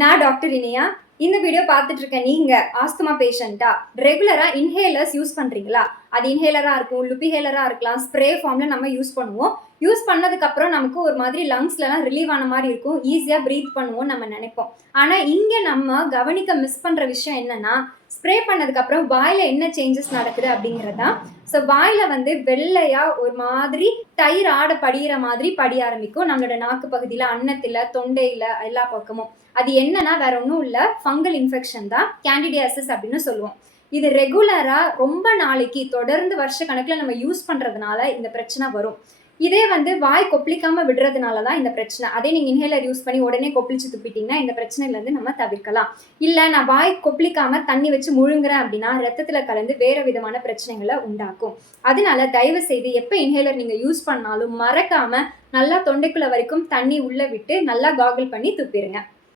நான் டாக்டர் இனியா. இந்த வீடியோ பார்த்துட்டு இருக்க நீங்க ஆஸ்துமா பேஷண்டா ரெகுலரா இன்ஹேலர்ஸ் யூஸ் பண்றீங்களா? அது இன்ஹேலரா இருக்கும், லுபிஹேலரா இருக்கலாம், ஸ்ப்ரே ஃபார்ம்ல நம்ம யூஸ் பண்ணுவோம். யூஸ் பண்ணதுக்கு அப்புறம் நமக்கு ஒரு மாதிரி லங்ஸ்லலாம் ரிலீவ் ஆன மாதிரி இருக்கும். ஈஸியா பிரீத் பண்ணுவோம் நம்ம நினைப்போம். ஆனா இங்க நம்ம கவனிக்க மிஸ் பண்ற விஷயம் என்னன்னா, ஸ்ப்ரே பண்ணதுக்கு அப்புறம் வாயில என்ன சேஞ்சஸ் நடக்குது அப்படிங்கறதுதான். ஸோ வாயில வந்து வெள்ளையா ஒரு மாதிரி தயிர் ஆட படிகிற மாதிரி படிய ஆரம்பிக்கும். நம்மளோட நாக்கு பகுதியில, அன்னத்துல, தொண்டையில எல்லா பக்கமும். அது என்னன்னா வேற ஒன்றும் இல்லை, ஃபங்கல் இன்ஃபெக்ஷன் தான், கேண்டிடியாசிஸ் அப்படின்னு சொல்லுவோம். இது ரெகுலரா ரொம்ப நாளைக்கு தொடர்ந்து வருஷ கணக்கில் நம்ம யூஸ் பண்றதுனால இந்த பிரச்சனை வரும். இதே வந்து வாய் கொப்பளிக்காம விடுறதுனால தான் இந்த பிரச்சனை. அதே நீங்க இன்ஹேலர் யூஸ் பண்ணி உடனே கொப்பளிச்சு துப்பிட்டீங்கன்னா இந்த பிரச்சனையில இருந்து நம்ம தவிர்க்கலாம். இல்ல நான் வாய் கொப்பளிக்காம தண்ணி வச்சு முழுங்குறேன் அப்படின்னா ரத்தத்துல கலந்து வேற விதமான பிரச்சனைகளை உண்டாக்கும். அதனால தயவு செய்து எப்ப இன்ஹேலர் நீங்க யூஸ் பண்ணாலும் மறக்காம நல்லா தொண்டைக்குள்ள வரைக்கும் தண்ணி உள்ள விட்டு நல்லா காகிள் பண்ணி துப்பிடுங்க.